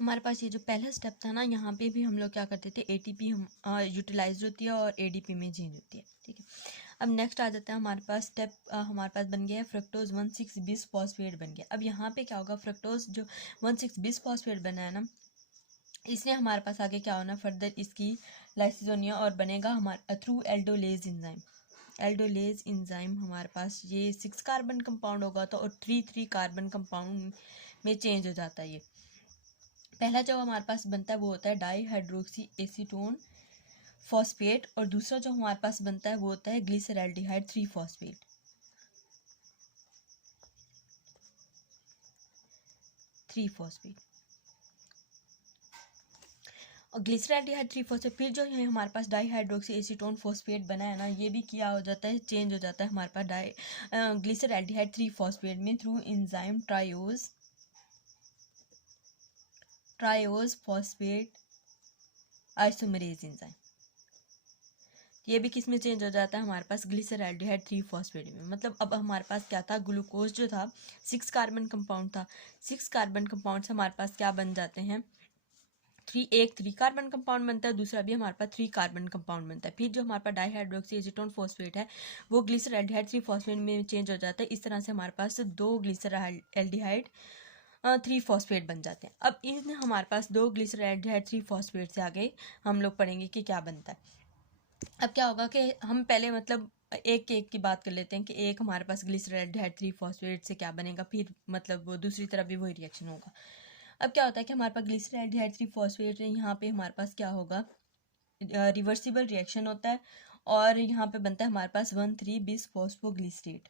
हमारे पास ये जो पहला स्टेप था ना, यहाँ पे भी हम लोग क्या करते थे, एटीपी हम यूटिलाइज होती है और एडीपी में चेंज होती है। ठीक है, अब नेक्स्ट आ जाता है हमारे पास स्टेप, हमारे पास बन गया है फ्रक्टोज 1,6-बिस फॉस्फेट बन गया। अब यहाँ पे क्या होगा, फ्रक्टोज जो 1,6-बिस फॉस्फेट बना है ना, इसने हमारे पास आगे क्या होना, फर्दर इसकी लाइसिस होनी है और बनेगा हमारे through aldolase enzyme. Aldolase enzyme हमारे पास ये 6 कार्बन कंपाउंड होगा तो और 3 कार्बन कंपाउंड में चेंज हो जाता है। ये पहला जो हमारे पास बनता है वो होता है डाई हाइड्रोक्सी एसीटोन फॉस्फेट, और दूसरा जो हमारे पास बनता है वो होता है ग्लिसरैल्डिहाइड 3 फॉस्फेट। 3 फॉस्फेट और ग्लिसरैल्डिहाइड 3 फॉस्फेट। फिर जो है हमारे पास डाई हाइड्रोक्सी एसीटोन फॉस्फेट बना है ना, ये भी क्या हो जाता है, चेंज हो जाता है हमारे पास ग्लिसरैल्डिहाइड 3 फॉस्फेट में through enzyme triose phosphate isomerase enzyme. ये भी किस में चेंज हो जाता है, हमारे पास ग्लिसरैल्डिहाइड 3 फॉस्फेट में। मतलब अब हमारे पास क्या था, ग्लूकोज जो था 6 कार्बन कंपाउंड था, 6 कार्बन कंपाउंड से हमारे पास क्या बन जाते हैं, एक 3 कार्बन कंपाउंड बनता है, दूसरा भी हमारे पास 3 कार्बन कंपाउंड बनता है। फिर जो हमारे पास डाईहाइड्रोक्सी एसीटोन फॉस्फेट है वो ग्लिसरैल्डिहाइड 3 फॉस्फेट में चेंज हो जाता है। इस तरह से हमारे पास 2 ग्लिसरैल्डिहाइड 3 फॉस्फेट बन जाते हैं। अब इन हमारे पास 2 ग्लिसरैल्डिहाइड 3 फॉस्फेट से आगे हम लोग पढ़ेंगे कि क्या बनता है। अब क्या होगा कि हम पहले मतलब एक केक की बात कर लेते हैं कि एक हमारे पास ग्लिसरैल्डिहाइड 3 फॉस्फेट से क्या बनेगा, फिर मतलब वो दूसरी तरफ भी वही रिएक्शन होगा। अब क्या होता है कि हमारे पास ग्लिसरैल्डिहाइड 3 फॉस्फेट है, यहाँ पे हमारे पास क्या होगा, रिवर्सिबल रिएक्शन होता है और यहाँ पे बनता है हमारे पास 1,3-बिस फॉस्फोग्लिसरेट,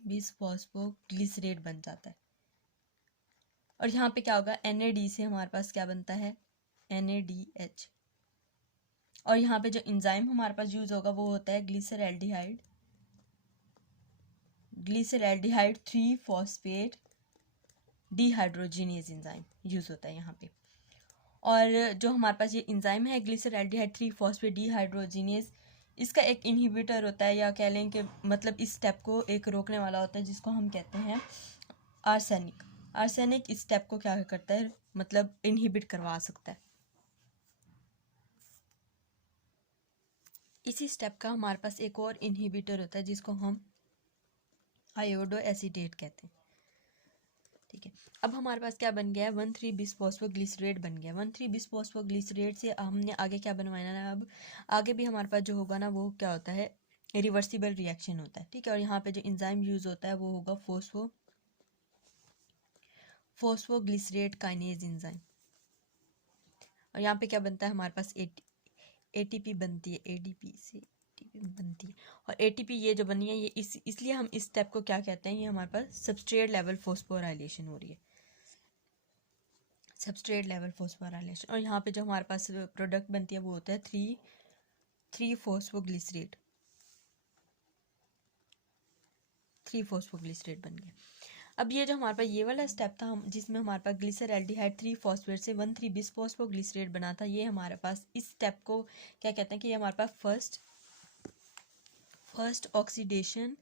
बिस फॉस्फोग्लिसरेट बन जाता है। और यहाँ पे क्या होगा, NAD से हमारे पास क्या बनता है, NADH। और यहाँ पे जो एंजाइम हमारे पास यूज होगा वो होता है ग्लिसरैल्डिहाइड 3 फॉस्फेट डिहाइड्रोजिनेज एंजाइम यूज होता है यहाँ पे। और जो हमारे पास ये एंजाइम है ग्लिसरैल्डिहाइड 3 फॉस्फेट डिहाइड्रोजिनेज, इसका एक इनहिबिटर होता है, या कह लें कि मतलब इस स्टेप को एक रोकने वाला होता है, जिसको हम कहते हैं आर्सेनिक। आर्सेनिक इस स्टेप को क्या करता है, मतलब इनहिबिट करवा सकता है। इसी स्टेप का हमारे पास एक और इनहिबिटर होता है जिसको हम आयोडो एसीटेट कहते हैं। ठीक है, अब हमारे पास क्या बन गया है, 1,3-बिस फॉस्फोग्लिसरेट बन गया। 1,3-बिस फॉस्फोग्लिसरेट से हमने आगे क्या बनवाना है, अब आगे भी हमारे पास जो होगा ना वो क्या होता है, रिवर्सिबल रिएक्शन होता है। ठीक है, और यहाँ पे जो एंजाइम यूज होता है वो होगा फॉस्फोग्लिसरेट काइनेज एंजाइम। और यहाँ पे क्या बनता है हमारे पास, एटीपी बनती है, एडीपी से एटीपी बनती है। और एटीपी ये जो बनी है ये इसलिए हम इस स्टेप को क्या कहते हैं, ये हमारे पास सबस्ट्रेट लेवल फॉस्फोराइलेशन हो रही है, सबस्ट्रेट लेवल फॉस्फोराइलेशन। और यहाँ पे जो हमारे पास प्रोडक्ट बनती है वो होता है थ्री फॉस्फोग्लिसरेट बन गया। अब ये जो हमारे पास ये वाला स्टेप था जिसमें हमारे पास ग्लिसरैल्डिहाइड 3 फॉस्फेट से 1,3-बिस फॉस्फोग्लिसरेट बना था, ये हमारे पास इस स्टेप को क्या कहते हैं कि ये हमारे पास first oxidation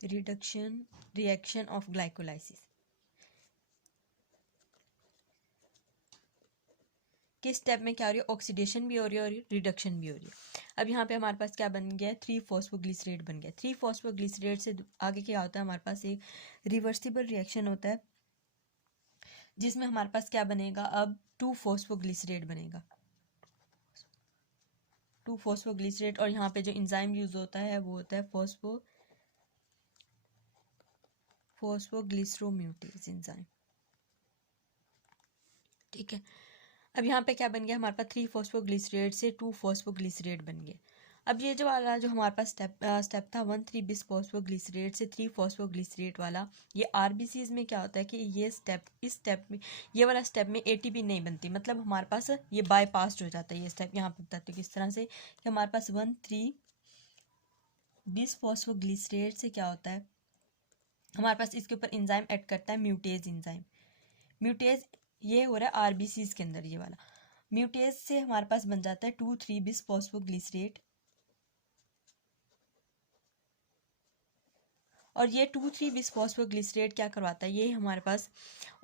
reaction of glycolysis. किस स्टेप में क्या हो रही है, ऑक्सीडेशन भी हो रही है और रिडक्शन भी हो रही है। अब यहाँ पे हमारे पास क्या बन गया, 3 फॉस्फोग्लिसरेट बन गया। 3 फॉस्फोग्लिसरेट से आगे क्या होता है, हमारे पास एक रिवर्सिबल रिएक्शन होता है जिसमें हमारे पास क्या बनेगा, अब 2 फॉस्फोग्लिसरेट बनेगा, 2 फॉस्फोग्लिसरेट। और यहाँ पे जो एंजाइम यूज होता है वो होता है फॉस्फोग्लिसरोम्यूटेज एंजाइम। ठीक है, अब यहाँ पे क्या बन गया, हमारे पास 3 फॉस्फोग्लिसरेट से 2 फॉस्फोग्लिसरेट बन गया। अब ये जो वाला जो हमारे पास स्टेप था 1,3-बिस फॉस्फोग्लिसरेट से 3 फॉस्फोग्लिसरेट वाला, ये आरबीसीज में क्या होता है कि इस स्टेप में ये वाला स्टेप में एटीपी नहीं बनती, मतलब हमारे पास ये बाईपास हो जाता है ये स्टेप। यहाँ पे बताते हैं किस तरह से कि हमारे पास 1,3-बिस फॉस्फोग्लिसरेट से क्या होता है, हमारे पास इसके ऊपर एंजाइम ऐड करता है म्यूटेज एंजाइम। म्यूटेज ये हो रहा है आरबीसीज के अंदर, ये वाला म्यूटेज से हमारे पास बन जाता है 2,3-बिस फॉस्फोग्लिसरेट। और ये 2,3-बिसफॉस्फोग्लिसरेट क्या करवाता है, ये हमारे पास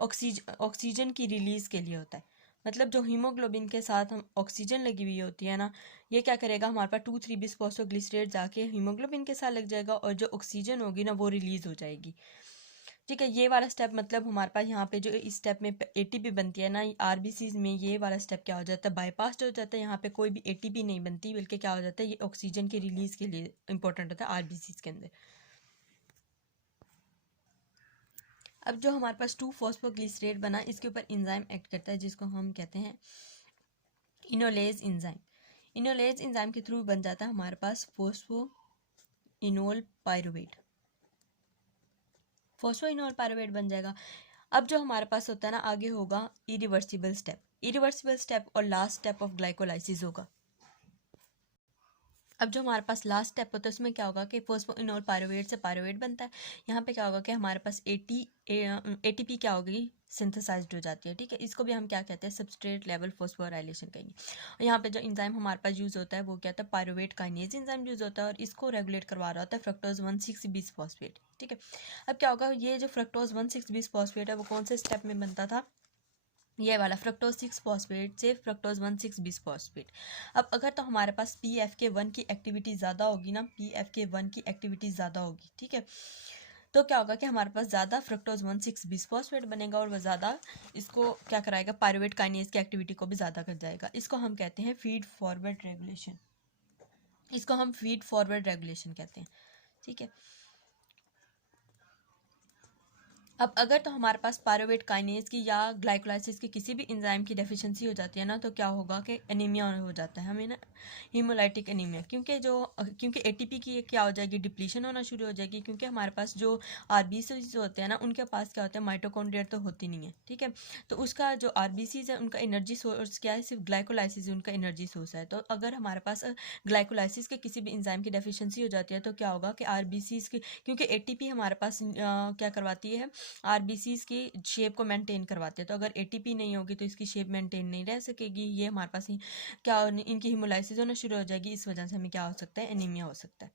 ऑक्सीजन की रिलीज़ के लिए होता है। मतलब जो हीमोग्लोबिन के साथ हम ऑक्सीजन लगी हुई होती है ना, ये क्या करेगा, हमारे पास 2,3-बिसफॉस्फोग्लिसरेट जाके हीमोग्लोबिन के साथ लग जाएगा और जो ऑक्सीजन होगी ना वो रिलीज़ हो जाएगी। ठीक है, ये वाला स्टेप मतलब हमारे पास यहाँ पे जो इस स्टेप में एटीपी बनती है ना, आरबीसी में ये वाला स्टेप क्या हो जाता है, बाईपास हो जाता है। यहाँ पे कोई भी एटीपी नहीं बनती, बल्कि क्या हो जाता है, ये ऑक्सीजन की रिलीज के लिए इंपॉर्टेंट होता है आरबीसी के अंदर। अब जो हमारे पास 2-फॉस्फोग्लिसरेट बना, इसके ऊपर एंजाइम एक्ट करता है जिसको हम कहते हैं इनोलेज एंजाइम। इनोलेज एंजाइम के थ्रू बन जाता है हमारे पास फोस्फोइनोल पायरुवेट। फोस्फोइनोल पायरुवेट बन जाएगा। अब जो हमारे पास होता है ना, आगे होगा इरिवर्सिबल स्टेप। इरिवर्सिबल स्टेप और लास्ट स्टेप ऑफ ग्लाइकोलाइसिस होगा। अब जो हमारे पास लास्ट स्टेप होता है उसमें क्या होगा कि फोस्फोइनोल पायरुवेट से पायरुवेट बनता है। यहाँ पे क्या होगा कि हमारे पास एटीपी क्या होगी, सिंथेसाइज्ड हो जाती है। ठीक है, इसको भी हम क्या कहते हैं, सबस्ट्रेट लेवल फोस्फोराइलेशन कहेंगे। और यहाँ पे जो एंजाइम हमारे पास यूज़ होता है वो क्या होता है, पायरुवेट काइनेज एंजाइम यूज़ होता है और इसको रेगुलेट करवा रहा होता है फ्रक्टोज 1,6-बिसफॉस्फेट। ठीक है, अब क्या होगा, ये जो फ्रक्टोज 1,6-बिसफॉस्फेट है वो कौन से स्टेप में बनता था, ये वाला फ्रक्टोज 6-फॉस्फेट से फ्रक्टोज 1,6-बिसफॉस्फेट। अब अगर तो हमारे पास PFK1 की एक्टिविटी ज़्यादा होगी ना, PFK1 की एक्टिविटी ज़्यादा होगी, ठीक है, तो क्या होगा कि हमारे पास ज़्यादा फ्रक्टोज 1,6-बिसफॉस्फेट बनेगा और वह ज़्यादा इसको क्या कराएगा, पायरुवेट काइनेज की एक्टिविटी को भी ज़्यादा कर जाएगा। इसको हम कहते हैं फीड फॉरवर्ड रेगुलेशन। इसको हम फीड फॉरवर्ड रेगुलेशन कहते हैं। ठीक है, अब अगर तो हमारे पास पायरुवेट काइनेज की या ग्लाइकोलाइसिस की किसी भी एंजाइम की डेफिशिएंसी हो जाती है ना, तो क्या होगा कि एनीमिया हो जाता है हमें ना, हीमोलाइटिक एनीमिया। क्योंकि एटीपी की क्या हो जाएगी, डिप्लीशन होना शुरू हो जाएगी। क्योंकि हमारे पास जो आरबीसीज होते हैं ना, उनके पास क्या होता है, माइटोकॉन्ड्रिया तो होती नहीं है। ठीक है, तो उसका जो आरबीसीज है उनका एनर्जी सोर्स क्या है, सिर्फ ग्लाइकोलाइसिस उनका एनर्जी सोर्स है। तो अगर हमारे पास ग्लाइकोलाइसिस के किसी भी एंजाइम की डेफिशिएंसी हो जाती है तो क्या होगा कि आरबीसीज की, क्योंकि एटीपी हमारे पास क्या करवाती है, आरबीसीज की शेप को मेंटेन करवाते हैं। तो अगर एटीपी नहीं होगी तो इसकी शेप मेंटेन नहीं रह सकेगी, ये हमारे पास ही क्या, इनकी हीमोलाइसिस होना शुरू हो जाएगी। इस वजह से हमें क्या हो सकता है, एनीमिया हो सकता है।